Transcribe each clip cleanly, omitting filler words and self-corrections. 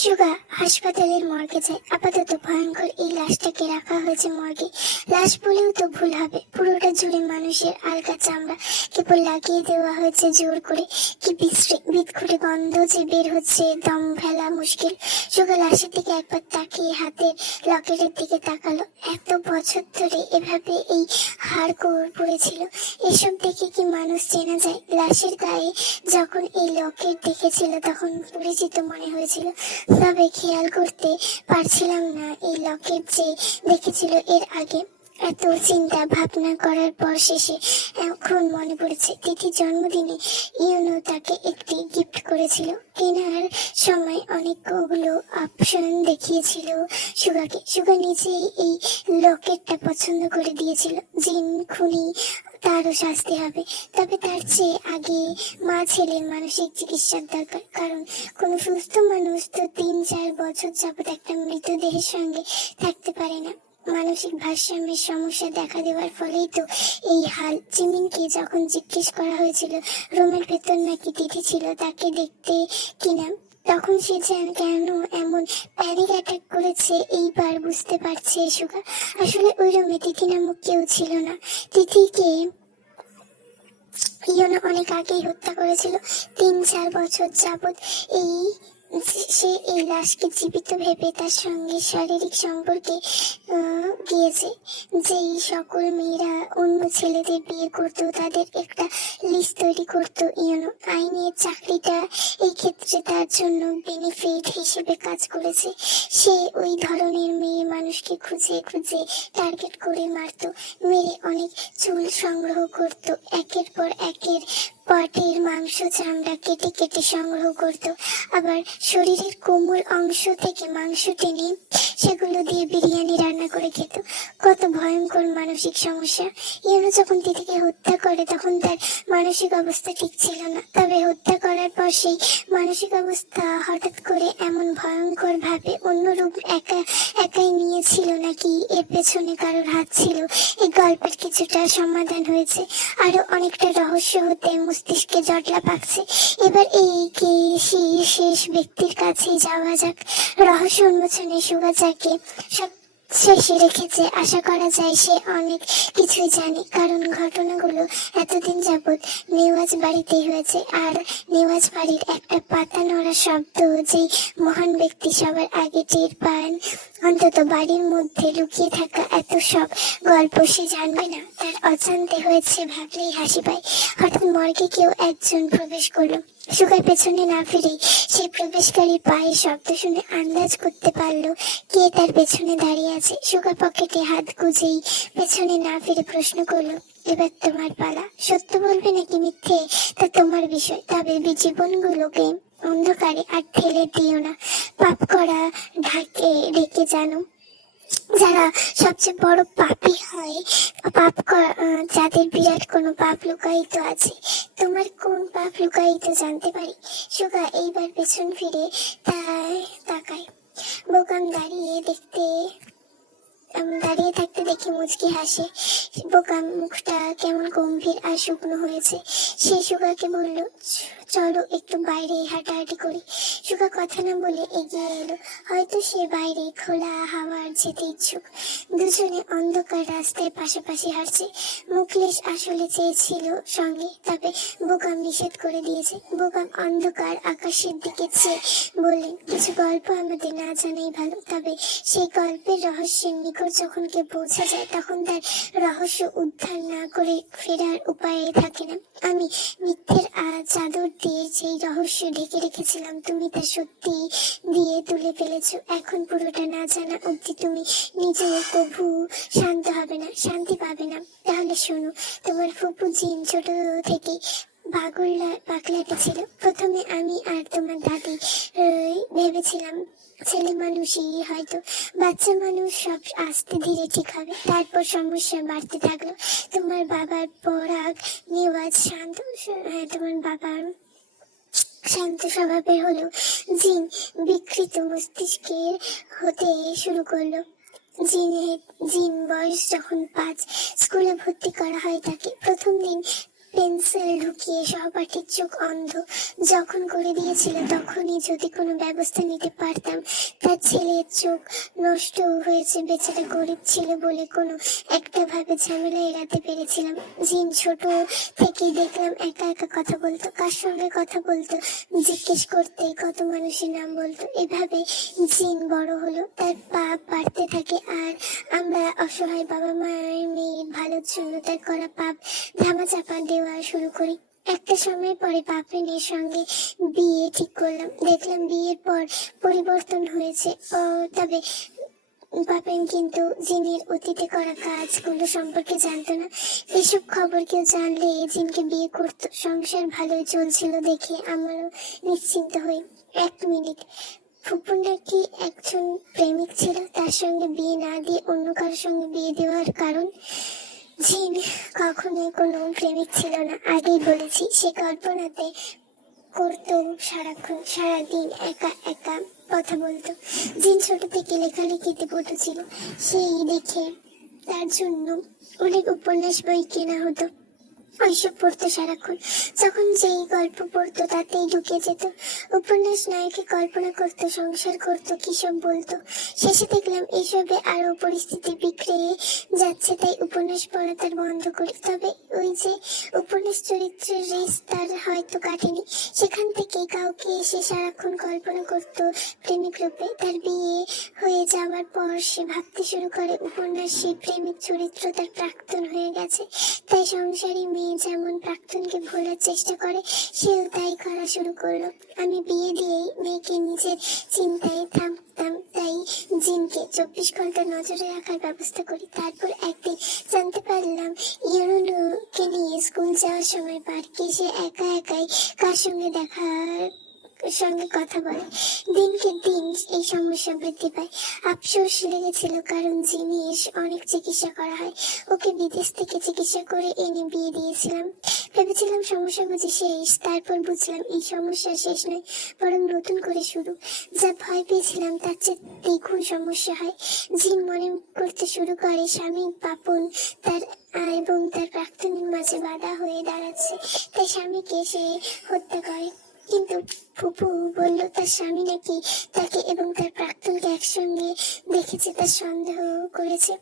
সুগা হাসপাতালের মর্গে যায়। আপাতত ভয়ঙ্কর এই লাশটাকে রাখা হয়েছে মর্গে। লাশ বলেও তো ভুল হবে, পুরোটা জুড়ে মানুষের আলগা চামড়া কেবল লাগিয়ে দেওয়া হয়েছে জোর করে। কি বিশ্রী বিদঘুটে গন্ধ যে বের হচ্ছে, দম ফেলা মুশকিল। সুগা লাশের দিকে একবার তাকিয়ে হাতের লকেটের দিকে তাকালো। এত বছর ধরে এভাবে এই হাড়গোড় পড়েছিল, এসব দেখে কি মানুষ চেনা যায়? লাশের গায়ে যখন এই লকেট দেখেছিল তখন পরিচিত মনে হয়েছিল, তবে খেয়াল করতে পারছিলাম না এই লকেট যে দেখেছিল এর আগে। এত চিন্তা ভাবনা করার পর শেষে এখন মনে পড়েছে তিথির জন্মদিনে ইউনো তাকে একটি গিফট করেছিল। কেনার সময় অনেকগুলো অপশন দেখিয়েছিল সুগাকে। সুগা নিজেই এই লকেটটা পছন্দ করে দিয়েছিল। জিন খুনি, তারও শাস্তি হবে, তবে তার চেয়ে আগে মা ছেলের মানসিক চিকিৎসার দরকার। কারণ কোনো সুস্থ মানুষ তো 3-4 বছর যাবৎ একটা মৃতদেহের সঙ্গে থাকতে পারে না। মানসিক ভারসাম্যের সমস্যা দেখা দেওয়ার ফলেই তো এই হাল। জিমিনকে যখন জিজ্ঞেস করা হয়েছিল রুমের ভেতর নাকি তিথি ছিল তাকে দেখতে কিনা, তখন সে কেন এমন প্যানিক অ্যাটাক করেছে এইবার বুঝতে পারছে সুগা। আসলে ওই রুমে তিথি নামক কেউ ছিল না। তিথিকে ইয়োনা অনেক আগেই হত্যা করেছিল। 3-4 বছর যাবৎ সে এই লাশকে জীবিত ভেবে তার সঙ্গে শারীরিক সম্পর্কে গিয়েছে। যেই সকল মেয়েরা অন্য ছেলেদের বিয়ে করতো তাদের একটা লিস্ট তৈরি করতো ইয়োনো। আইনের চাকরিটা এই ক্ষেত্রে তার জন্য বেনিফিট হিসেবে কাজ করেছে। সে ওই ধরনের মেয়ে মানুষকে খুঁজে খুঁজে টার্গেট করে মারতো, মেরে অনেক চুল সংগ্রহ করতো, একের পর একের পটের মাংস চামড়া কেটে কেটে সংগ্রহ করত। আবার শরীরের কোমল অংশ থেকে মাংস টেনে সেগুলো দিয়ে বিরিয়ানি রান্না করে খেত। কত ভয়ঙ্কর মানসিক সমস্যা। ইউনো যখন তিথিকে হত্যা করে তখন তার মানসিক অবস্থা ঠিক ছিল না, তবে হত্যা করার পর সেই মানসিক অবস্থা হঠাৎ করে এমন ভয়ঙ্কর ভাবে অন্য রূপ একাই নিয়েছিল নাকি এর পেছনে কারোর হাত ছিল, এই গল্পের কিছুটা সমাধান হয়েছে। আরো অনেকটা রহস্য হতে মস্তিষ্কে জটলা পাকছে। এবার এই শেষ ব্যক্তির কাছে যাওয়া যাক। রহস্য উন্মোচনে সুগা যাকে সব শেষে রেখেছে, আশা করা যায় সে অনেক কিছুই জানে, কারণ ঘটনাগুলো এতদিন যাবৎ নেওয়াজ বাড়িতেই হয়েছে। আর নেওয়াজ বাড়ির একটা পাতা নড়া শব্দ যেই মহান ব্যক্তি সবার আগে টের পান, অন্তত বাড়ির মধ্যে লুকিয়ে থাকা এত সব গল্প সে জানবে না। তার অজান্তে হয়েছে ভাবলেই হাসি পায়। হঠাৎ মর্গে কেউ একজন প্রবেশ করলো। সুগার পেছনে না ফিরেই সেই প্রবেশকারী পায়ের শব্দ শুনে আন্দাজ করতে পারলো কে তার পেছনে দাঁড়িয়ে আছে। সুগা পকেটে হাত গুজেই পেছনে না ফিরে প্রশ্ন করলো, এবার তোমার পালা। সত্য বলবে নাকি মিথ্যে তা তোমার বিষয়, তবে জীবনগুলোকে অন্ধকারে আর ঠেলে দিও না। পাপ করা ঢেকে জানো। যারা সবচেয়ে বড় পাপী হয়, যাদের বিরাট কোনো পাপ লুকায়িত আছে। তোমার কোন পাপ লুকায়িত জানতে পারি? সুগা এইবার পেছন ফিরে তাকায়। বোকাম দাঁড়িয়ে থাকতে দেখে মুচকি হাসে। বোকাম মুখটা কেমন গম্ভীর আর শুকনো হয়েছে। সে সুগাকে বলল, চলো একটু বাইরে হাঁটাহাঁটি করি। সুগা কথা না বলে এগিয়ে এলো। হয়তো সে বাইরে খোলা হাওয়ার যেতে ইচ্ছুক। দুজনে অন্ধকার রাস্তায় পাশাপাশি হাঁটছে। মুখলেশ আসলে চেয়েছিল সঙ্গে, তবে বোকাম নিষেধ করে দিয়েছে। বোকাম অন্ধকার আকাশের দিকে চেয়ে বললেন, কিছু গল্প আমাদের না জানাই ভালো, তবে সেই গল্পের রহস্যের নিকট যখন কেউ পৌঁছে যায় তখন তার রহস্য উদ্ধার না করে ফেরার উপায় থাকে না। আমি মিথ্যের চাদর দিয়ে যেই রহস্য ঢেকে রেখেছিলাম তুমি তা সত্যি দিয়ে তুলে ফেলেছো। এখন পুরোটা না জানা অব্দি তুমি নিজেও প্রভু শান্তি পাবে না। তাহলে শোনো, তোমার ফুপু জিন ছোট থেকে পাগলাটে ছিল। প্রথমে আমি আর তোমার দাদি ভেবেছিলাম ছেলে মানুষই হয়তো, বাচ্চা মানুষ সব আস্তে ধীরে ঠিক হবে। তারপর সমস্যা বাড়তে থাকলো। তোমার বাবার পরাগ নেওয়াজ তোমার বাবার শান্ত স্বভাবের হলো জিন বিকৃত মস্তিষ্কের হতে শুরু করলো। জিন বয়স যখন 5, স্কুলে ভর্তি করা হয় তাকে। প্রথম দিন পেন্সিল ঢুকিয়ে সহপাঠীর চোখ অন্ধ যখন করে দিয়েছিল, তখনই যদি কোনো ব্যবস্থা নিতে পারতাম। তার ছেলের চোখ নষ্ট হয়েছে, বেচারা গরিব ছিল বলে কোনো একটা ভাবে ঝামেলা এড়াতে পেরেছিলাম। জিন ছোট থেকেই দেখলাম একা একা কথা বলতো, কার সঙ্গে কথা বলতো জিজ্ঞেস করতেই কত মানুষের নাম বলতো। এভাবে জিন বড় হলো, তার পাপ বাড়তে থাকে, আর আমরা অসহায় বাবা মায়ের মেয়ের ভালোর জন্য তার করা পাপ ধামাচাপা দেওয়া শুরু করি। একটা সময় পরে পাপেনের সঙ্গে বিয়ে ঠিক করলাম। দেখলাম বিয়ের পর পরিবর্তন হয়েছে, তবে পাপেন কিন্তু জিনের অতীতে করা কাজগুলো সম্পর্কে জানতো না। এসব খবর কেউ জানলে জিনকে বিয়ে করত। সংসার ভালোই চলছিল দেখে আমারও নিশ্চিন্ত হই। 1 মিনিট, ফুপুর নাকি একজন প্রেমিক ছিল, তার সঙ্গে বিয়ে না দিয়ে অন্য কারোর সঙ্গে বিয়ে দেওয়ার কারণ? জিন কখনোই কোনো প্রেমিক ছিল না, আগেই বলেছি। সে কল্পনাতে করতো সারাক্ষণ, সারাদিন একা একা কথা বলতো। জিন ছোট থেকে লেখালেখিতে পটু ছিল, সেই দেখে তার জন্য অনেক উপন্যাস বই কেনা হতো। ওইসব পড়তো সারাক্ষণ, যখন যেই গল্প পড়তো তাতেই ঢুকে যেত। উপন্যাস নায়কে কল্পনা করতো, সংসার করতো, কিসব বলতো। শেষে দেখলাম এসবে আরো পরিস্থিতি বিগড়ে যাচ্ছে, তাই উপন্যাস পড়া তার বন্ধ করি। তবে ওই যে উপন্যাস চরিত্রের রেস তার হয়তো কাটেনি, সেখান থেকে কাউকে এসে সারাক্ষণ কল্পনা করতো প্রেমিক রূপে। তার বিয়ে হয়ে যাওয়ার পর সে ভাবতে শুরু করে উপন্যাস সেই প্রেমিক চরিত্র তার প্রাক্তন হয়ে গেছে। তাই সংসারী মেয়ে যেমন প্রাক্তনকে ভোলার চেষ্টা করে, সেও তাই করা শুরু করলো। আমি বিয়ে দিয়েই মেয়েকে নিজের চিন্তায় থামতাম, তাই জিনকে 24 ঘন্টা নজরে রাখার ব্যবস্থা করি। তারপর একদিন জানতে পারলাম ইউনুকে নিয়ে স্কুল যাওয়ার সময় পার্কে সে একা একাই কার সঙ্গে কথা বলে। দিনকে দিন এই সমস্যা বৃদ্ধি পায়। আফসোস লেগেছিল, কারণ জিনিস অনেক চিকিৎসা করা হয়। ওকে বিদেশ থেকে চিকিৎসা করে এনে বিয়ে দিয়েছিলাম। ভেবেছিলাম সমস্যা বুঝি শেষ, তারপর বুঝলাম এই সমস্যা শেষ নয়, বরং নতুন করে শুরু। যা ভয় পেয়েছিলাম তার চেয়ে দ্বিগুণ সমস্যা হয়। জিন মনে করতে শুরু করে স্বামী পাপন তার এবং তার প্রাক্তনীর মাঝে বাধা হয়ে দাঁড়াচ্ছে, তাই স্বামীকে সে হত্যা করে। কিন্তু ফুপু বলল তার স্বামী নাকি তাকে এবং তার প্রাক্তনকে একসঙ্গে দেখেছে, তার সন্দেহ করেছে।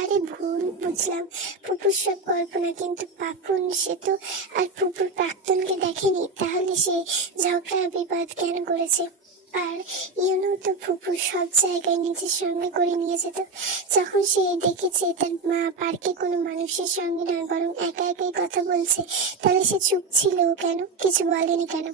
আরে ভুল বুঝলাম, ফুপুর সব কল্পনা। কিন্তু পাপন সে তো আর ফুপুর প্রাক্তনকে দেখেনি, তাহলে সে ঝগড়া বিবাদ কেন করেছে? আর ইউনু তো ফুপুর সব জায়গায় নিজের সঙ্গে করে নিয়ে যেত। যখন সে দেখেছে তার মা পার্কে কোনো মানুষের সঙ্গে নয় বরং একা একাই কথা বলছে, তাহলে সে চুপ ছিল কেন, কিছু বলেনি কেন?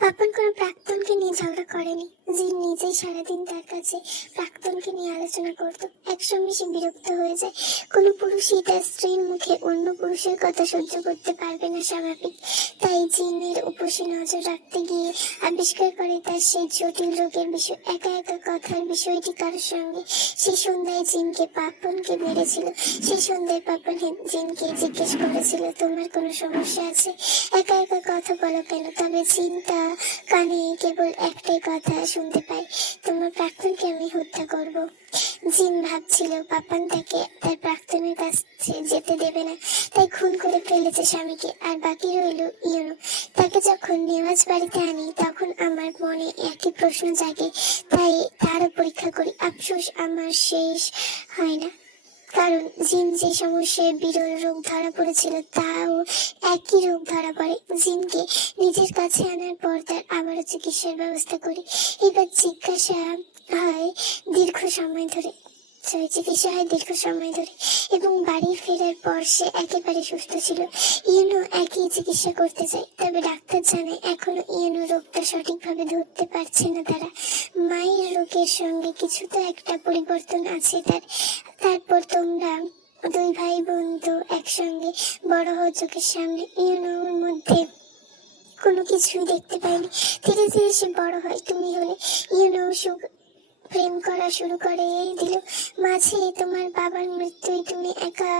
পাপন কোনো প্রাক্তনকে নিয়ে ঝগড়া করেনি। জিন নিজেই সারাদিন তার কাছে প্রাক্তনকে নিয়ে আলোচনা করতো। একসঙ্গে সে বিরক্ত হয়ে যায়। কোনো পুরুষই তার স্ত্রীর মুখে অন্য পুরুষের কথা সহ্য করতে পারবে না, স্বাভাবিক। তাই জিনের উপর সে নজর রাখতে গিয়ে আবিষ্কার করে তার সেই জটিল রোগের বিষয়। একা একা কথার বিষয়টি কারোর সঙ্গে। সেই সন্ধ্যায় জিনকে পাপনকে মেরেছিল। সেই সন্ধ্যায় পাপন জিনকে জিজ্ঞেস করেছিল, তোমার কোনো সমস্যা আছে? একা একা কথা বলো কেন? তবে চিন্তা কানে কেবল একটাই কথা শুনতে পাই, তোমার প্রাক্তনকে আমি হত্যা করব। জিন ভাবছিল পাপান তাকে তার প্রাক্তনের কাছে যেতে দেবে না, তাই খুন করে ফেলেছে স্বামীকে। আর বাকি রইল ইউনু। তাকে যখন নেওয়াজ বাড়িতে আনি তখন আমার মনে একই প্রশ্ন জাগে, তাই তারও পরীক্ষা করি। আফসোস আমার শেষ হয় না, কারণ জিন যে সমস্যায় বিরল রোগ ধরা পড়েছিল তাও একই রোগ ধরা পড়ে। জিনকে নিজের কাছে আনার পর তার আবারও চিকিৎসার ব্যবস্থা করি। এবার চিকিৎসা হয় দীর্ঘ সময় ধরে এবং বাড়ি ফেরার পর সে একেবারে সুস্থ ছিল। ইউনো একই চিকিৎসা করতে চায়, তবে ডাক্তার জানায় এখনো ইউনো রোগটা সঠিকভাবে ধরতে পারছে না তারা। মায়ের রোগের সঙ্গে কিছু তো একটা পরিবর্তন আছে তার। তারপর তোমরা 2 ভাই বোন তো একসঙ্গে বড় হও চোখের সামনে। ইউনোর মধ্যে কোনো কিছুই দেখতে পাইনি। ধীরে ধীরে সে বড় হয়, তুমি হলে। ইউনো প্রেম করা শুরু করে দিল। মাঝে তোমার বাবার মৃত্যুই তুমি একা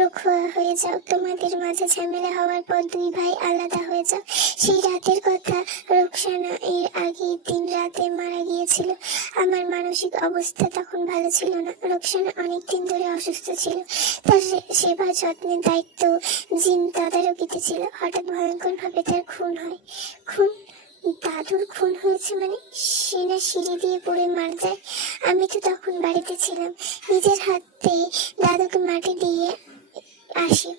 রক্ষা হয়ে যাও। তোমাদের মাঝে ঝামেলা হওয়ার পর দুই ভাই আলাদা হয়ে যাও। সেই রাতের কথা, রোকসানা এর আগের দিন রাতে মারা গিয়েছিল। আমার মানসিক অবস্থা তখন ভালো ছিল না। রোকসানা অনেকদিন ধরে অসুস্থ ছিল। তার সেবা যত্নের দায়িত্ব জিন তদারকিতে ছিল। হঠাৎ ভয়ঙ্কর ভাবে তার খুন হয়। খুন? দাদুর খুন হয়েছে মানে? সে না সিঁড়ি দিয়ে পড়ে মারা যায়? আমি তো তখন বাড়িতে ছিলাম। নিজের হাতে দাদুকে মাটি দিয়ে আসি।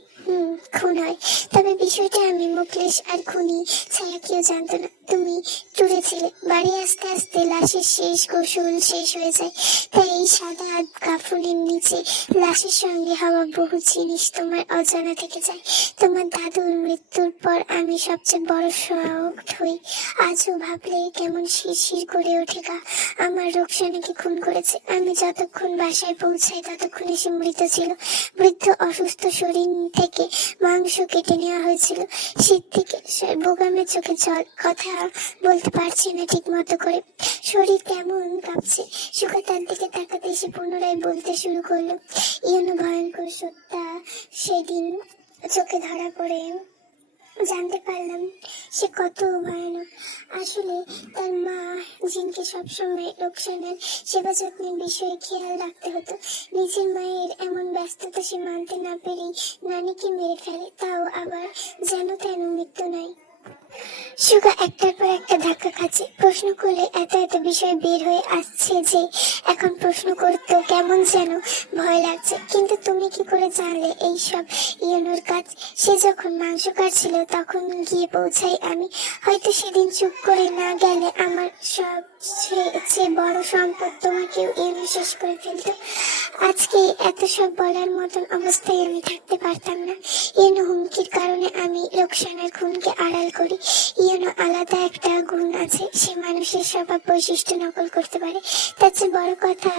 খুন হয়। তবে বিষয়টা আমি, মুকলেশ আর খুনি ছাড়া কেউ জানতো না। তুমি টুরে ছিলে। বাড়ি আসতে আসতে লাশের শেষ গোসল শেষ হয়ে যায়। তাই এই সাদা কাফনের নিচে লাশের সঙ্গে হওয়া বহু জিনিস তোমার অজানা থেকে যায়। তোমার দাদুর মৃত্যুর পর আমি সবচেয়ে বড় শক হই। আজও ভাবলে কেমন শিরশির করে ওঠে গা। আমার রোকসানাকে খুন করেছে। আমি যতক্ষণ বাসায় পৌঁছাই ততক্ষণে সে মৃত ছিল। বৃদ্ধ অসুস্থ শরীর থেকে মাংস কেটে নেওয়া হয়েছিল। শীত থেকে বোগামের চোখে জল, কথা বলতে পারছি না ঠিক মতো করে। শরীর কেমন কাঁপছে। সুখা তার দিকে তাকাতে সে পুনরায় বলতে শুরু করলো। ইয়েনো ভয়ঙ্কর সত্যা সেদিন চোখে ধরা পড়ে জানতে পারলাম সে কত ভয়ানক। আসলে তার মা জিনকে সবসময় রোকসানার সেবা যত্নের বিষয়ে খেয়াল রাখতে হতো। নিজের মায়ের এমন ব্যস্ততা সে মানতে না পেরেই নানিকে মেরে ফেলে, তাও আবার যেন তেন মৃত্যু নয়। সুগা একটার পর একটা ধাক্কা খাচ্ছে। প্রশ্ন করলে এত এত বিষয় বের হয়ে আসছে যে এখন প্রশ্ন করতে কেমন যেন ভয় লাগছে। কিন্তু তুমি কি করে জানলে এইসব ইয়েনোর কাজ? সে যখন মাংস কাটছিল তখন গিয়ে পৌঁছাই আমি। হয়তো সেদিন চুপ করে না গেলে আমার সবচেয়ে বড় সম্পদ তোমাকেও ইয়েনো শেষ করে ফেলতো। আজকে এত সব বলার মতন অবস্থায় আমি থাকতে পারতাম না। ইয়েনো হুমকির কারণে আমি রোকসানার খুনকে আড়াল করি। ইয়েনো আলাদা একটা গুণ আছে, সে মানুষের স্বভাব বৈশিষ্ট্য নকল করতে পারে। তার চেয়ে বড় কথা,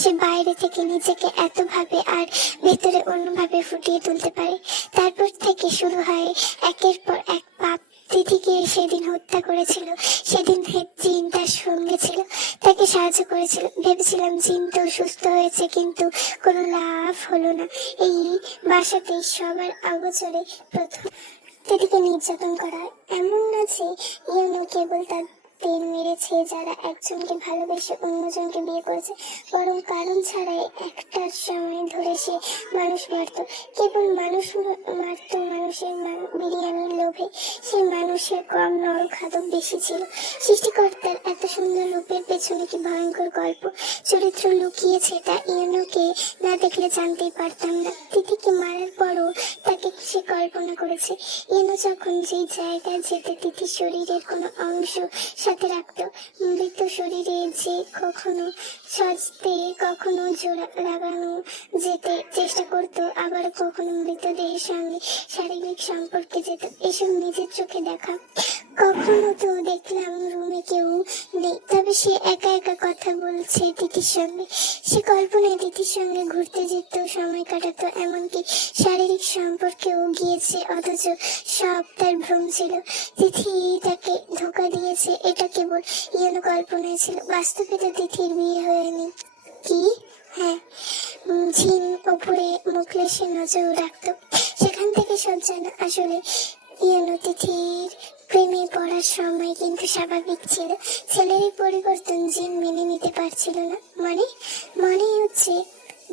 সে বাইরে থেকে নিজেকে এত ভাবে আর ভেতরে অন্যভাবে ফুটিয়ে তুলতে পারে। তারপর থেকে শুরু হয় একের পর এক পাপ। তিথিকে সেদিন হত্যা করেছিল, সেদিন জিন তার সঙ্গে ছিল, তাকে সাহায্য করেছিল। ভেবেছিলাম জিন তো সুস্থ হয়েছে, কিন্তু কোনো লাভ হলো না। এই বাসাতেই সবার অগোচরে প্রথম তিথিকে নির্যাতন করা হয়। এমন না যে ইয়েনো কেবল তাদের মেরেছে যারা একজনকে ভালোবেসে অন্যজনকে বিয়ে করেছে, বরং কারণ ছাড়াই একটার সময় ধরে সে মানুষ মারত। কেবল মানুষ মারত মানুষের বিরিয়ানির লোভে। সে মানুষের কম নরখাদক বেশি ছিল। সৃষ্টিকর্তার এত সুন্দর রূপের পেছনে কি ভয়ঙ্কর গল্প চরিত্র লুকিয়েছে তা ইয়েনোকে না দেখলে জানতেই পারতাম না। তিথিকে মারার পরও তাকে সে কল্পনা করেছে। ইয়েনো যখন যে জায়গায় যেতে তিথির শরীরের কোনো অংশ সাথে রাখতো, মৃত শরীরে যে কখনো সাজতে, কখনো জোড়া লাগানো যেতে চেষ্টা করতো, আবার কখনো মৃতদেহের সঙ্গে শারীরিক সম্পর্কে যেত। এসব নিজের চোখে দেখা। কখনো তো দেখলাম রুমে কেউ নেই, তবে সে একা একা কথা বলছে তিথির সঙ্গে। সে কল্পনায় তিথির সঙ্গে ঘুরতে যেত, সময় কাটাতো, এমনকি শারীরিক সম্পর্কেও গিয়েছে, অথচ সব তার ভ্রম ছিল। তিথি তাকে ধোঁকা দিয়েছে, এটা কেবল ইয়েনো কল্পনায় ছিল। বাস্তবে তো তিথির বিয়ে হয়নি। কি? হ্যাঁ, জিন ওপরে মুকলেশের নজর রাখতো, সেখান থেকে সব জানা। আসলে ইয়েনো তিথির প্রেমে পড়ার সময় কিন্তু স্বাভাবিক ছিল। ছেলের পরিবর্তন জিন মেনে নিতে পারছিল না। মানে হচ্ছে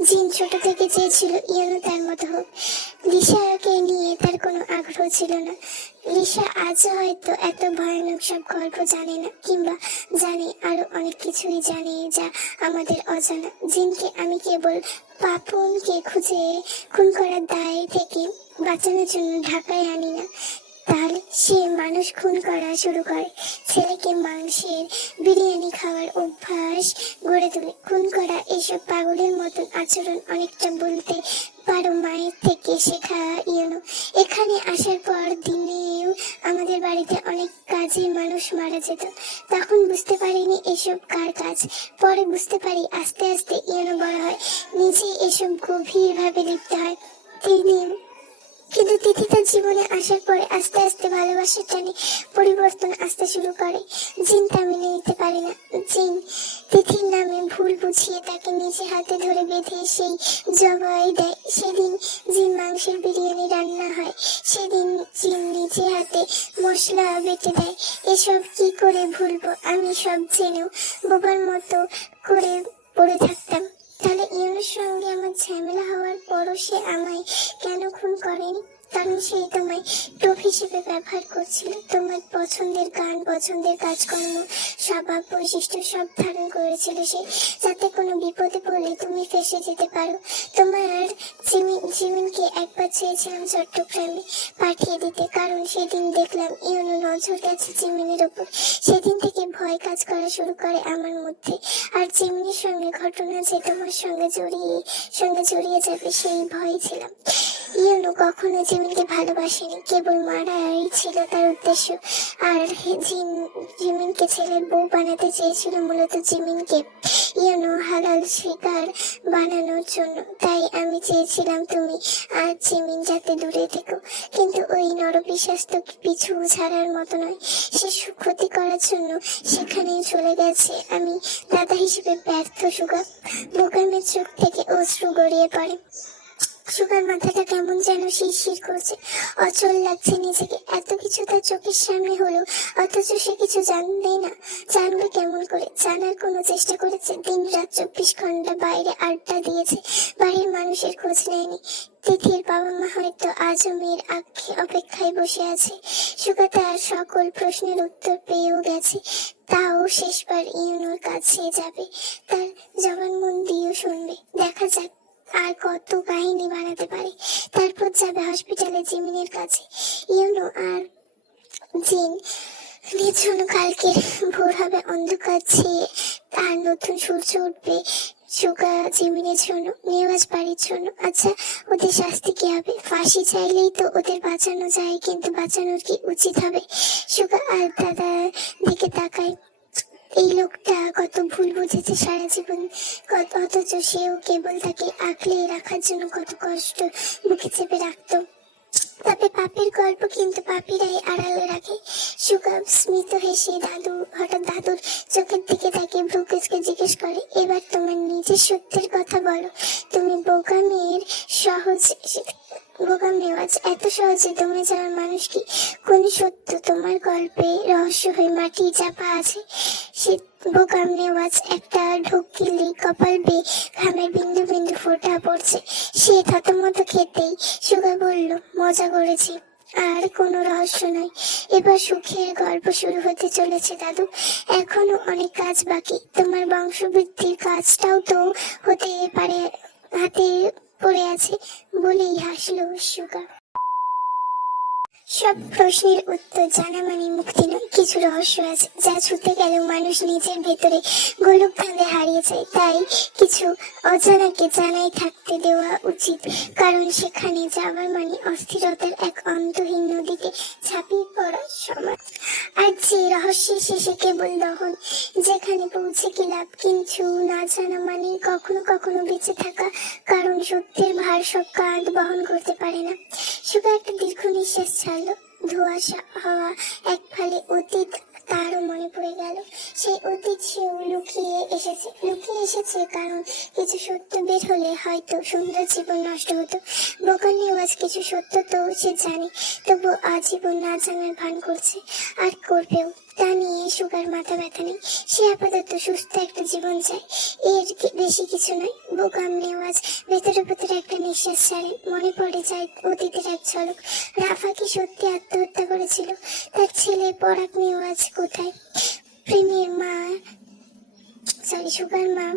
জিন ছোট থেকে চেয়েছিল ইয়েনো তার মতো হোক। লিসাকে নিয়ে তার কোনো আগ্রহ ছিল না। লিসা আজও হয়তো এত ভয়ানক সব গল্প জানে না, কিংবা জানে আরো অনেক কিছুই জানে যা আমাদের অজানা। জিনকে আমি কেবল পাপনকে খুঁজে খুন করার দায় থেকে বাঁচানোর জন্য ঢাকায় আনি না। তাহলে সে মানুষ খুন করা শুরু করে, ছেলেকে মাংসের বিরিয়ানি খাওয়ার অভ্যাস গড়ে তোলে। খুন করা এসব পাগলের মতন আচরণ অনেকটা বলতে পারো মায়ের থেকে শেখা ইয়েনো। এখানে আসার পর দিনেও আমাদের বাড়িতে অনেক কাজে মানুষ মারা যেত। তখন বুঝতে পারিনি এসব কার কাজ। পরে বুঝতে পারি আস্তে আস্তে ইয়েনো বড় হয়, নিজেই এসব গভীরভাবে লিপ্ত হয়। তিনি কিন্তু তিথি তার জীবনে আসার পরে আস্তে আস্তে ভালোবাসার টানে পরিবর্তন আসতে শুরু করে। জিন তা মেনে নিতে পারে না। জিন তিথির নামে ভুল বুঝিয়ে তাকে নিজে হাতে ধরে বেঁধে সেই জবাই দেয়। সেদিন জিন মাংসের বিরিয়ানি রান্না হয়, সেদিন জিন নিজে হাতে মশলা বেটে দেয়। এসব কি করে ভুলবো? আমি সব জেনেও বোবার মতো করে পড়ে থাকতাম। তাহলে ইউনুর সঙ্গে আমার ঝামেলা হওয়ার পরও সে আমায় কেন খুন করেনি? কারণ সে তোমায় টোপ হিসেবে ব্যবহার করছিল। তোমার পছন্দের গান, পছন্দের কাজকর্ম, স্বভাব বৈশিষ্ট্য সব ধারণ করেছিল সে, যাতে কোনো বিপদে পড়লে তুমি ফেঁসে যেতে পারো। তোমার জিমিনকে একবার চেয়েছিলাম চট্টগ্রামে পাঠিয়ে দিতে, কারণ সেদিন দেখলাম ইউনু নজর গেছে জিমিনের ওপর। সেদিন থেকে ভয় কাজ করা শুরু করে আমার মধ্যে। আর জিমিনের সঙ্গে ঘটনা যে তোমার সঙ্গে জড়িয়ে যাবে সেই ভয় ছিলাম। ইউনু কখনো জিমিনকে ভালোবাসেনি, কেবল মারাই ছিল তার উদ্দেশ্য। আর জিমিনকে ছেলের বউ বানাতে চেয়েছিল মূলত জিমিনকে ইউনু হালাল শিকার বানানোর জন্য। তাই আমি চেয়েছিলাম তুমি আর জিমিন যাতে দূরে থেকো। কিন্তু ওই নরপিশাচ তো পিছু ছাড়ার মতো নয়, সে ক্ষতি করার জন্য সেখানেই চলে গেছে। আমি দাদা হিসেবে ব্যর্থ। সুগা বোকামের চোখ থেকে অশ্রু গড়িয়ে পড়ে। সুগার মাথাটা কেমন যেন শিরশির করছে, অচল লাগছে নিজেকে। এত কিছু তার চোখের সামনে হলো, অথচ সে কিছু জানবেই না। জানবে কেমন করে? জানার কোনো চেষ্টা করেছে? দিন রাত 24 ঘন্টা বাইরে আড্ডা দিয়েছে, বাড়ির মানুষের খোঁজ নেয়নি। তিথির বাবা মা হয়তো আজও মেয়ের অপেক্ষায় বসে আছে। সুগা তার সকল প্রশ্নের উত্তর পেয়েও গেছে, তাও শেষবার ইউনুর কাছে যাবে, তার জবানবন্দিও শুনবে। দেখা যাক আর কত কাহিনী বানাতে পারে। তারপর যাবে হসপিটালে জিমিনের কাছে। ইউনো আর জিন নির্জন কালকের ভোর হবে, অন্ধকার ছেয়ে আর নতুন সূর্য উঠবে। সুগা জিমিনের জন্য, নেওয়াজ বাড়ির জন্য। আচ্ছা, ওদের শাস্তি কি হবে? ফাঁসি চাইলেই তো ওদের বাঁচানো যায়, কিন্তু বাঁচানোর কি উচিত হবে? সুগা আর দাদার দিকে তাকায়। এই লোকটা কত ভুল বুঝেছে সারা জীবন, অথচ সেও কেবল তাকে আঁকলে রাখার জন্য কত কষ্ট বুকে চেপে রাখতো। তবে পাপের গল্প কিন্তু পাপীরাই আড়ালে রাখে। সুগা স্মিত হেসে হঠাৎ দাদুর চোখের দিকে তাকিয়ে ভ্রুকুচকে জিজ্ঞেস করে, এবার তোমার নিজের সত্যের কথা বলো। তুমি বোকাম নেওয়াজ, এত সহজে দমে যাওয়ার মানুষ কি? কোন সত্য তোমার গল্পে রহস্য হয়ে মাটি চাপা আছে? সে বোকাম নেওয়াজ একটা ঢোক গিললেই কপাল বেয়ে ঘামের বিন্দু বিন্দু ফোঁটা পড়ছে। সে থতমত খেতেই সুগা বলল, মজা করেছি, আর কোনো রহস্য নয়। এবার সুখের গল্প শুরু হতে চলেছে দাদু। এখনো অনেক কাজ বাকি। তোমার বংশবৃদ্ধির কাজটাও তো হতে পারে হাতে পড়ে আছে। বলেই হাসলো সুগা। সব প্রশ্নের উত্তর জানা মানে মুক্তি নয়। কিছু রহস্য আছে যা ছুতে গেলেও মানুষ নিজের ভেতরে গোলক ধাঁধে হারিয়ে যায়। তাই কিছু অজানাকে জানাই থাকতে দেওয়া উচিত, কারণ সেখানে যাওয়ার মানে অস্থিরতার এক অন্তহীন নদীতে ঝাঁপিয়ে পড়ার সময়। আর যে রহস্যের শেষে কেবল দহন, যেখানে পৌঁছে কি লাভ? কিছু না জানা মানে কখনো কখনো বেঁচে থাকা, কারণ সত্যের ভার সব কাঁধ বহন করতে পারে না। সুগা একটা দীর্ঘ নিঃশ্বাস ছাড়লো। ধোঁয়াশা হওয়া এক ফালে অতীত তারও মনে পড়ে গেল। সেই অতীত সেও লুকিয়ে এসেছে কারণ কিছু সত্য বের হলে হয়তো সুন্দর জীবন নষ্ট হতো। বোকা নেওয়াজ কিছু সত্য তো সে জানে, তবু আজীবন না জানার ভান করছে, আর করবেও। তা নিয়ে সুগার মাথা ব্যথা নেই। সে আপাতত সুস্থ একটা জীবন চায়, এর বেশি কিছু নয়। বোকাম নেওয়াজ ভেতরে ভেতরে একটা নিঃশ্বাস ছাড়ে। মনে পড়ে যায় অতীতের এক ঝলক। রাফা কি সত্যি আত্মহত্যা করেছিল? তার ছেলে পরাগ নেওয়াজ কোথায়? সুগার মা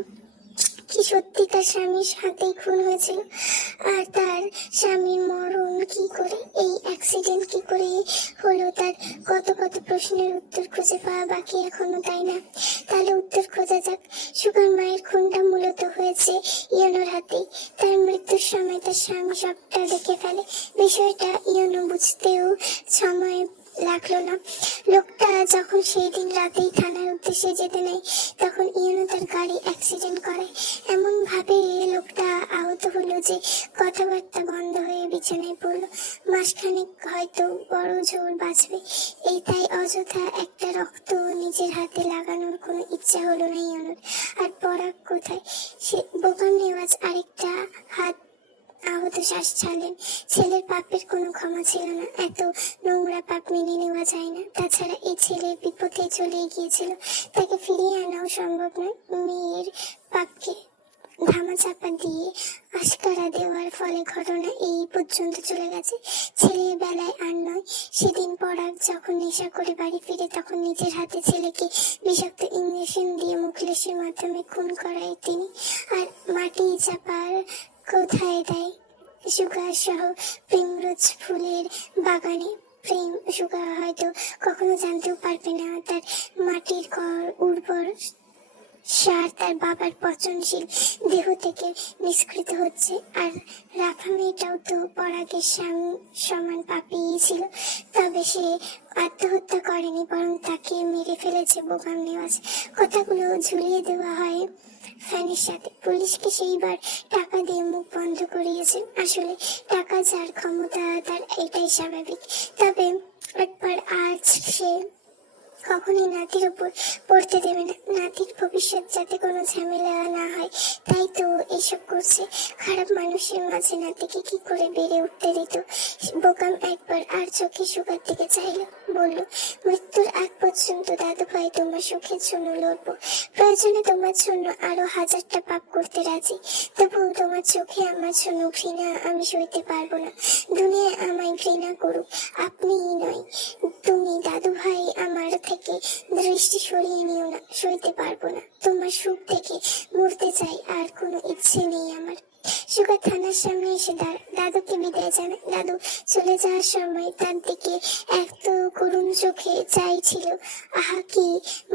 কি সত্যি তার স্বামীর হাতেই খুন হয়েছিল? আর তার স্বামীর মরণ কি করে, এই অ্যাক্সিডেন্ট কি করে হলো? তার কত কত প্রশ্নের উত্তর খুঁজে পাওয়া বাকি এখনো, তাই না? তাহলে উত্তর খোঁজা যাক। সুগার মায়ের খুনটা মূলত হয়েছে ইয়নোর হাতেই। তার মৃত্যুর সময় তার স্বামী সবটা দেখে ফেলে। বিষয়টা ইয়নো বুঝতেও সময় লাগলো না। লোকটা যখন সেই দিন রাতেই থানার উদ্দেশ্যে যেতে নেয় তখন ইউনো তার গাড়ি অ্যাক্সিডেন্ট করে। এমন ভাবে লোকটা আহত হলো যে কথাবার্তা বন্ধ হয়ে বিছানায় পড়লো। মাসখানেক হয়তো বড় জোর বাঁচবে, এই তাই অযথা একটা রক্ত নিজের হাতে লাগানোর কোনো ইচ্ছা হলো না ইউনোর। আর পরাগ কোথায়? সে বোকাম নেওয়াজ আরেকটা হাত আহত শ্বাস ছাড়লেন। ছেলের পাপের কোনো ক্ষমা ছিল না, এত নোংরা পাপ মেনে নেওয়া যায় না। তাছাড়া এই ছেলের বিপথে চলে গিয়েছিল, তাকে ফিরিয়ে আনাও সম্ভব নয়। মেয়ের পাপকে ধামাচাপা দিয়ে আশকারা দেওয়ার ফলে ঘটনা এই পর্যন্ত চলে গেছে। ছেলের বেলায় আর নয়। সেদিন পরাগ যখন নেশা করে বাড়ি ফিরে তখন নিজের হাতে ছেলেকে বিষাক্ত ইঞ্জেকশন দিয়ে মুখলেসের মাধ্যমে খুন করায় তিনি। আর মাটি চাপার কোথায় দেয় সুগা সহ প্রেমরোজ ফুলের বাগানে। প্রেম সুগা হয়তো কখনো জানতেও পারবে না তার মাটির উর্বর সার তার বাবার পচনশীল দেহ থেকে নিষ্কৃত হচ্ছে। আর রাফা মেয়েটাও তো পরাগের সমান পাপিই ছিল, তবে সে আত্মহত্যা করেনি, বরং তাকে মেরে ফেলেছে বোকাম নেওয়াজ। কথাগুলো ঝুলিয়ে দেওয়া হয় ফ্যানের সাথে। পুলিশকে সেইবার টাকা দিয়ে মুখ বন্ধ করিয়েছেন। আসলে টাকা যার ক্ষমতা তার এটাই স্বাভাবিক। তবে একবার আজ সে কখনই নাতির উপর পড়তে দেবে না। নাতির ভবিষ্যৎ যাতে কোনো ঝামেলা না হয়, তাই তো এসব করছে। খারাপ মানুষের মাঝে নাতিকে কি করে বেড়ে উঠতে দিত? বোকাম একবার আর চোখে সুগার দিকে চাইল, বলল, মৃত্যুর আগ পর্যন্ত দাদু ভাই তোমার সুখের জন্য লড়বো, প্রয়োজনে তোমার জন্য আরো 1000টা পাপ করতে রাজি। তবুও তোমার চোখে আমার জন্য ঘৃণা আমি সইতে পারবো না। দুনিয়ায় আমায় ঘৃণা করুক, আপনিই নয় তুমি। দাদু ভাই আমার থেকে দৃষ্টি সরিয়ে নিও না, সইতে পারবো না। তোমার সুখ দেখে মরতে চাই, আর কোনো ইচ্ছে নেই আমার। সুগা থানার সামনে এসে দাদুকে বিদায় জানায়। দাদু চলে যাওয়ার সময় তার দিকে এত করুণ চোখে চাইছিল। আহা কি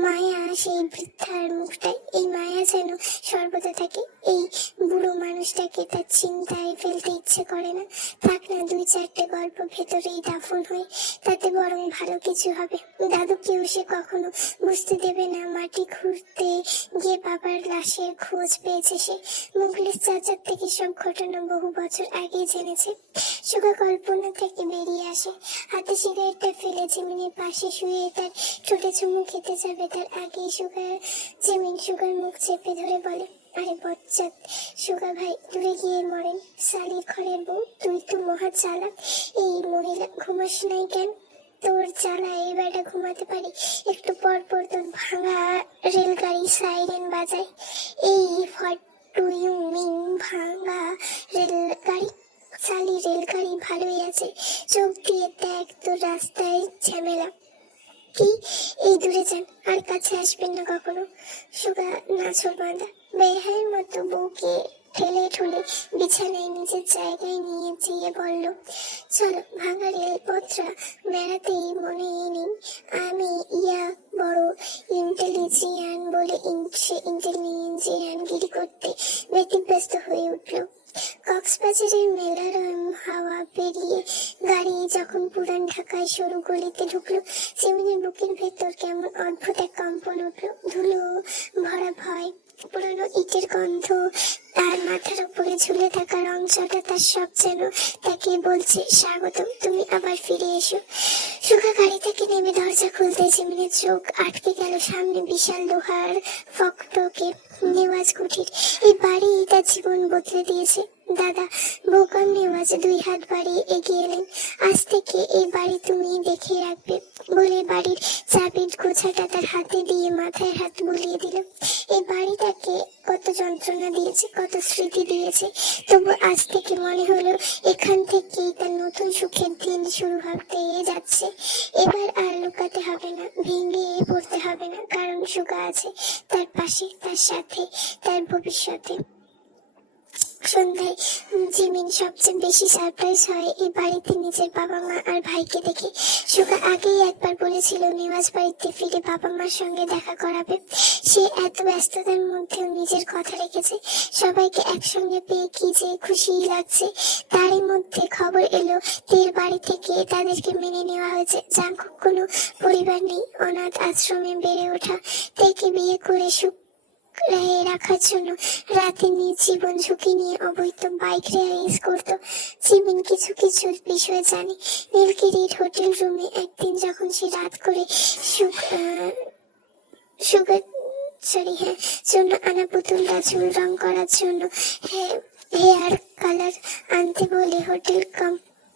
মায়া সেই বৃদ্ধার মুখটায়। এই মায়া যেন সর্বদা থাকে। এই বুড়ো মানুষটাকে তার চিন্তায় ফেলতে ইচ্ছে করে না। থাক না, 2-4টে গল্প ভেতরেই দাফন হয়ে, তাতে বরং ভালো কিছু হবে। দাদুকেও সে কখনো বুঝতে দেবে না মাটি খুঁড়তে গিয়ে বাবার লাশের খোঁজ পেয়েছে সে। মুখলেস চাচার থেকে সব ঘটনা বহু বছর আগে জেনেছে। সুগা কল্পনা থেকে বেরিয়ে আসে, হাতে সিগারেটটা ফেলে জিমিনের পাশে শুয়ে তার ঠোঁটে চুমু খেতে যাবে তার আগেই জিমিন সুগার মুখ চেপে ধরে বলে, আরে বচ্চাত সুগা ভাই, দূরে গিয়ে মরেন। শালির ঘরের বউ, তুই তো মহা চালাক। এই মহিলা ঘুমাস নাই কেন? তোর জ্বালায় এবারটা ঘুমাতে পারি, একটু পর পর তোর ভাঙা রেলগাড়ি সাইরেন বাজায়। এই ভাঙা রেলগাড়ি, চালি রেলগাড়ি ভালোই আছে, চোখ দিয়ে দেখ তোর রাস্তায় ঝামেলা কি। এই দূরে যান, আর কাছে আসবেন না কখনো। সুগা নাছর বাঁধা বেহায়ের মতো বউকে ঠেলে ঠুলে বিছানায় নিজের জায়গায় নিয়ে যেয়ে বলল, চলো ভাঙা রেলপথটা বেড়াতেই মনে নেই আমি বড় ইন্টেলিজিয়ান বলে সে ইন্টেলিজিয়ানগিরি করতে ব্যতিব্যস্ত হয়ে উঠল। কক্সবাজারের মেলার হাওয়া পেরিয়ে গাড়ি যখন পুরান ঢাকায় সরু গলিতে ঢুকলো, জিমিনের বুকের ভেতর কেমন অদ্ভুত এক কম্পন উঠলো। ধুলো ভরা ভয়, পুরনো ইটের গন্ধ, তার মাথার উপরে ঝুলে থাকা রং চটা, তার সব যেন তাকে বলছে, স্বাগতম, তুমি আবার ফিরে এসো। সুগা গাড়ি থেকে নেমে দরজা খুলতে জিমিনের চোখ আটকে গেল সামনে বিশাল লোহার ফকটকে নেওয়াজ কুঠির। এই বাড়ি তার জীবন বদলে দিয়েছে। দাদা বোকাম নেওয়াজ 2 হাত বাড়িয়ে এগিয়ে এলেন। আজ থেকে এই বাড়ি তুমি দেখে রাখবে বলে বাড়ির চাবির গোছাটা তার হাতে দিয়ে মাথায় হাত বুলিয়ে দিল। এই বাড়ি তাকে কত যন্ত্রণা দিয়েছে, কত স্মৃতি দিয়েছে, তবু আজ থেকে মনে হলো এখান থেকেই তার নতুন সুখের দিন শুরু হতে যাচ্ছে। এবার আর লুকাতে হবে না, ভেঙে পড়তে হবে না, কারণ সুগা আছে তার পাশে, তার সাথে, তার ভবিষ্যতে। সন্ধ্যায় জিমিন সবচেয়ে বেশি সারপ্রাইজ হয় এই বাড়িতে নিজের বাবা মা আর ভাইকে দেখে। সুগা আগেই একবার বলেছিল নেওয়াজ বাড়িতে ফিরে বাবা মার সঙ্গে দেখা করাবে। সে এত ব্যস্ততার মধ্যেও নিজের কথা রেখেছে। সবাইকে একসঙ্গে পেয়ে কি যে খুশি লাগছে। তারই মধ্যে খবর এলো তের বাড়ি থেকে তাদেরকে মেনে নেওয়া হয়েছে। জাঙ্কুক কোনো পরিবার নেই, অনাথ আশ্রমে বেড়ে ওঠা। তেকে বিয়ে করে রাখার জন্য রাতে নিজ জীবন ঝুঁকি নিয়ে অবৈধ বাইক রেস করত। জিমিন কিছু কিছু বিষয় জানে। নীলগিরির হোটেল রুমে একদিন যখন সে রাত করে সুগার জন্য আনা পুতুলটা চুল রং করার জন্য হেয়ার কালার আনতে বলে হোটেল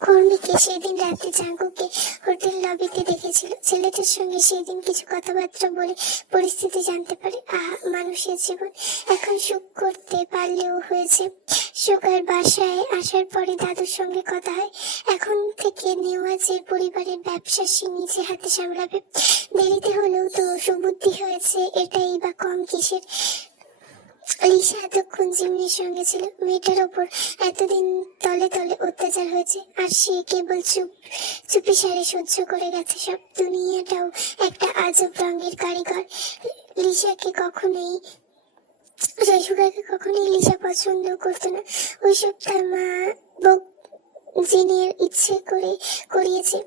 কর্মীকে সেদিন রাতে জাঙ্কুকে হোটেল লবিতে দেখেছিল। ছেলেটার সঙ্গে সেদিন কিছু কথাবার্তা বলে পরিস্থিতি জানতে পারে। মানুষের জীবন এখন সুখ করতে পারলেও হয়েছে। সুগার বাসায় আসার পরে দাদুর সঙ্গে কথা হয়। এখন থেকে নেওয়াজের পরিবারের ব্যবসা সে নিজে হাতে সামলাবে। দেরিতে হলেও তো সুবুদ্ধি হয়েছে, এটাই বা কম কিসের। লিসা এতক্ষণ জিমিনের সঙ্গে ছিল। মেয়েটার ওপর এতদিন তলে তলে অত্যাচার হয়েছে, আর সে কেবল চুপি সারে সহ্য করে গেছে সব। দুনিয়াটাও একটা আজব রঙের কারিগর। লিসাকে কখনোই লিসা পছন্দ করতো না। ওইসব তার মা জিনের ইচ্ছে করে করিয়েছে।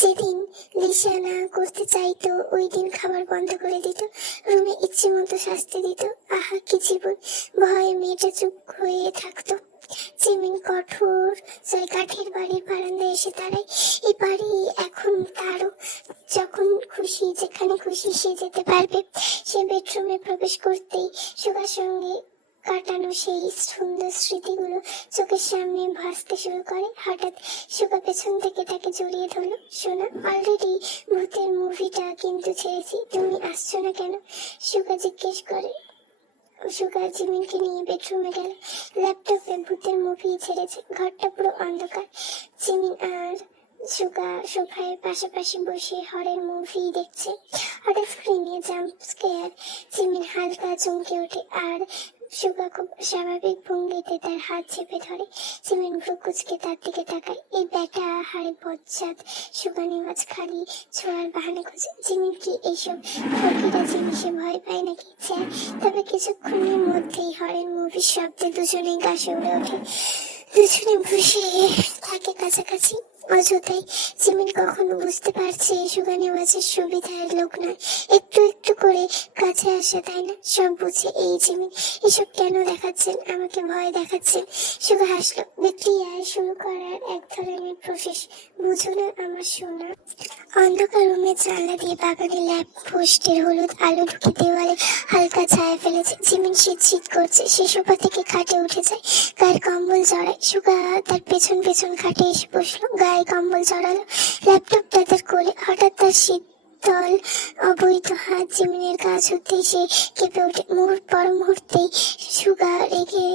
যেদিন লিসা না করতে চাইতো ওই দিন খাবার বন্ধ করে দিত, রুমে ইচ্ছে মতো শাস্তি দিত। আহা কি জীবন! ভয়ে মেয়েটা চুপ হয়ে থাকতো। জিমিন কাঠের বাড়ির বারান্দায় এসে দাঁড়ায়। এই বাড়ি এখন তারও। যখন খুশি যেখানে খুশি সে যেতে পারবে। সে বেডরুমে প্রবেশ করতেই সুগার সঙ্গে কাটানো সেই সুন্দর স্মৃতিগুলো চোখের সামনে ভাসতে শুরু করে। হঠাৎ সুগা পেছন থেকে তাকে জড়িয়ে ধরলো। শোনা, অলরেডি ভূতের মুভিটা কিন্তু ছেড়েছি, তুমি আসছো না কেন? সুগা জিজ্ঞেস করে। সুগা জিমিনকে নিয়ে বেডরুমে গেল। ল্যাপটপে ভূতের মুভি ছেড়েছে। ঘরটা পুরো অন্ধকার। জিমিন আর সুগা সোফায় পাশাপাশি বসে হরের মুভি দেখছে। হঠাৎ স্ক্রিনে জাম্প স্কেয়ার। জিমিন হালকা চমকে ওঠে, আর সুগা খুব স্বাভাবিক ভঙ্গিতে তার হাত চেপে ধরে। জিমিন ভ্রু কুচকে তার দিকে তাকায়। এই ব্যাটা হাড়ে বজ্জাত। সুগা নেওয়াজ খালি ছোঁয়ার বাহানা খুঁজে। জিমিন কি এইসব ফকিরা জিনিসে ভয় পায় নাকি? তবে কিছুক্ষণের মধ্যেই হরের মুভির শব্দে দুজনেই গাছে উড়ে ওঠে। দুজনে বসে থাকে কাছাকাছি। অযথাই জিমিন কখনো বুঝতে পারছে সুগা নেওয়াজের সুবিধার লোক নয়। একটু একটু করে কাছে আসে, তাই না? সব বুঝে এই জিমিন। এসব কেন দেখাচ্ছেন? আমাকে ভয় দেখাচ্ছেন? সুগা হাসলো। বিক্রিয়া শুরু করার এক ধরনের প্রসেস, বুঝো না আমার সোনা? অন্ধকার রুমের জানলা দিয়ে বাগানের ল্যাম্প পোস্টের হলুদ আলো ঢুকে দেওয়ালে হালকা ছায়া ফেলেছে। জিমিন শীত করছে। সে সোফা থেকে খাটে উঠে যায়, গায়ের কম্বল জড়ায়। সুগা তার পেছন পেছন খাটে এসে বসলো, গায়ে কম্বল জড়ালো, ল্যাপটপটা তার কোলে। হঠাৎ তার শীতল অবৈধ হাত জিমিনের গা ছুঁতেই সে কেঁপে ওঠে। পর মুহূর্তেই সুগা রেগে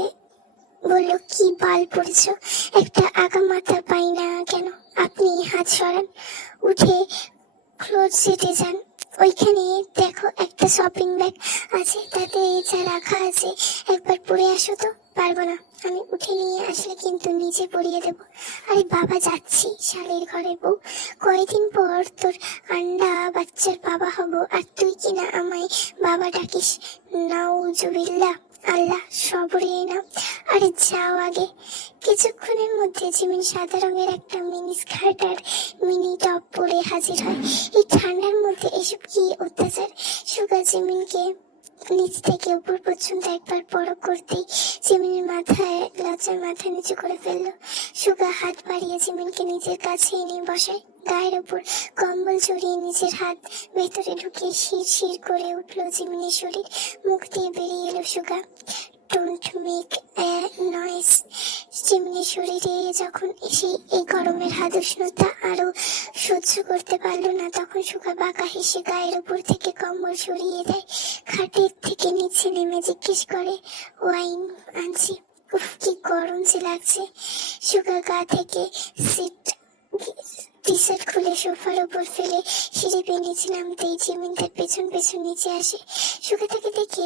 বলল, কি বাল পড়েছ? একটা আগা মাথা পাই না কেন? আপনি হাত সরান, উঠে ক্লোজেটে যান। ওইখানে দেখো একটা শপিং ব্যাগ আছে, তাতে যা রাখা আছে একবার পরে আসো তো। পারবো না, আমি উঠে নিয়ে আসলে কিন্তু নিচে পরিয়ে দেবো। আরে বাবা, যাচ্ছি। শালের ঘরে বউ, কয়দিন পর তোর আন্ডা বাচ্চার বাবা হব, আর তুই কিনা আমায় বাবা ডাকিস? নাউজুবিল্লাহ, আল্লাহ সবরে না। আরে যাও আগে। কিছুক্ষণের মধ্যে জিমিন সাদা রঙের একটা মিনি স্কার্ট আর মিনি টপ পরে হাজির হয়। এই ঠান্ডার মধ্যে এসব কি অত্যাচার! সুগা জিমিনকে নিচ থেকে উপর পর্যন্ত একবার পরখ করতেই জিমিনের মাথায় লজ্জার মাথা নিচু করে ফেললো। সুগা হাত বাড়িয়ে জিমিনকে নিজের কাছে এনে বসায়। গায়ের উপর কম্বল জড়িয়ে নিজের হাত ভেতরে ঢুকিয়ে শির করে উঠলো জিমিনের শরীর। মুখ দিয়ে বেরিয়ে এলো সুগা, ডোন্ট মেক এ নয়েজ। জিমিনের শরীরে যখন এই গরমের হাত উষ্ণতা আরো সহ্য করতে পারলো না, তখন সুগা বাঁকা হেসে গায়ের উপর থেকে কম্বল সরিয়ে দেয়। খাটের থেকে নিচে নেমে জিজ্ঞেস করে, ওয়াইন আনছি? উফ, কি গরম যে লাগছে। সুগা গা থেকে টি শার্ট খুলে সোফার উপর ফেলে সিঁড়ি বেয়ে নিচে নামতেই জিমিন তার পেছন পেছন নিচে আসে। সুগা তাকে দেখে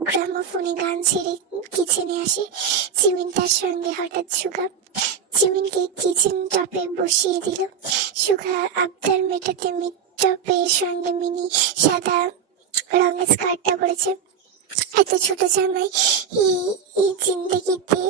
গ্রামোফোনে গান ছেড়ে কিচেনে আসে। জিমিন তার সঙ্গে হঠাৎ সুগা জিমিনকে কিচেন টপে বসিয়ে দিল। সুগা আবদার মেটাতে মিড টপের সঙ্গে মিনি সাদা রঙের স্কার্টটা পরেছে। এত ছোট জামাই এই জিন্দেগিতে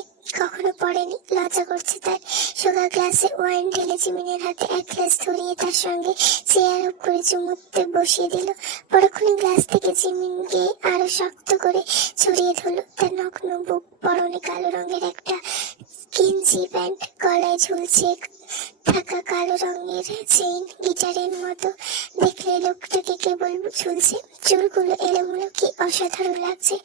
কখনো পড়েনি, লজ্জা করছে তার। সুগা গ্লাসে ওয়াইন ঢেলে জিমিনের হাতে এক গ্লাস ধরিয়ে তার সঙ্গে চেয়ার আপ করে চুমুতে বসিয়ে দিল। পরক্ষণে গ্লাস থেকে জিমিনকে আরো শক্ত করে ছড়িয়ে ধরল। তার নগ্ন বুক, পরনে কালো রঙের একটা গেঞ্জি প্যান্ট, গলায় ঝুলছে থাকা কালো রঙের চেইন, গিটারের মতো দেখলে লোকটাকে কেবল ঝুলছে। চুলগুলো এলোমেলো, কি অসাধারণ লাগছে।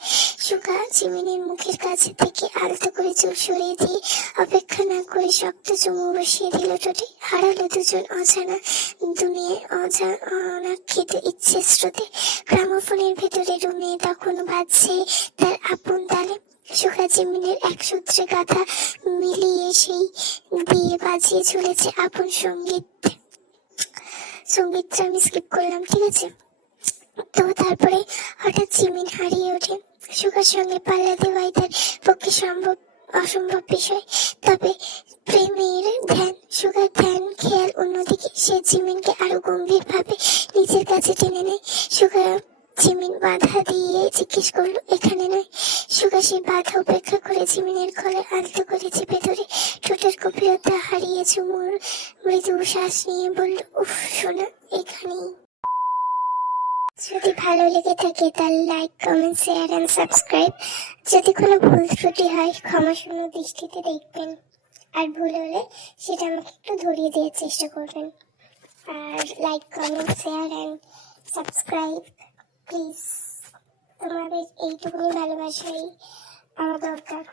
সুগা জিমিনের মুখের কাছে থেকে আলতো করে চুল সরিয়ে দিয়ে অপেক্ষা না করে শক্ত চুমু বসিয়ে দিল ঠোঁটে। হারালো দুজন অজানা দুনিয়ার অনাক্ষিত ইচ্ছে স্রোতে। গ্রামোফোনের ভেতরে রুমে তখন বাজছে তার আপন তালে। সুগা জিমিনের এক সূত্রে গাথা মিলিয়ে সেই দিয়ে বাজিয়ে চলেছে আপন সঙ্গীতটা আমি স্কিপ করলাম, ঠিক আছে? তো তারপরে হঠাৎ জিমিন হারিয়ে ওঠে। সুগার সঙ্গে পাল্লা দেওয়াই তার পক্ষে অসম্ভব বিষয়। তবে প্রেমের ধ্যান, সুগার ধ্যান খেয়াল অন্যদিকে। সে জিমিনকে আরো গম্ভীর ভাবে নিজের কাছে টেনে নেয়। সুগার জিমিন বাধা দিয়ে জিজ্ঞেস করলো, এখানে নয়? সুগা সেই বাধা উপেক্ষা করে জিমিনের গলায় আলতো করে চেপে ধরে ঠোঁটের গভীরতা হারিয়ে চুমুর মৃদু শ্বাস নিয়ে বলল, উফ সোনা, এখানেই। যদি ভালো লেগে থাকে তাহলে like, comment, share and subscribe. যদি কোনো ভুল ত্রুটি হয় ক্ষমাশূন্য দৃষ্টিতে দেখবেন, আর ভুল হলে সেটা আমাকে একটু ধরিয়ে দেওয়ার চেষ্টা করবেন। আর like, comment, share and subscribe please. তোমাদের এইটুকুনি ভালোবাসাই আমার দরকার।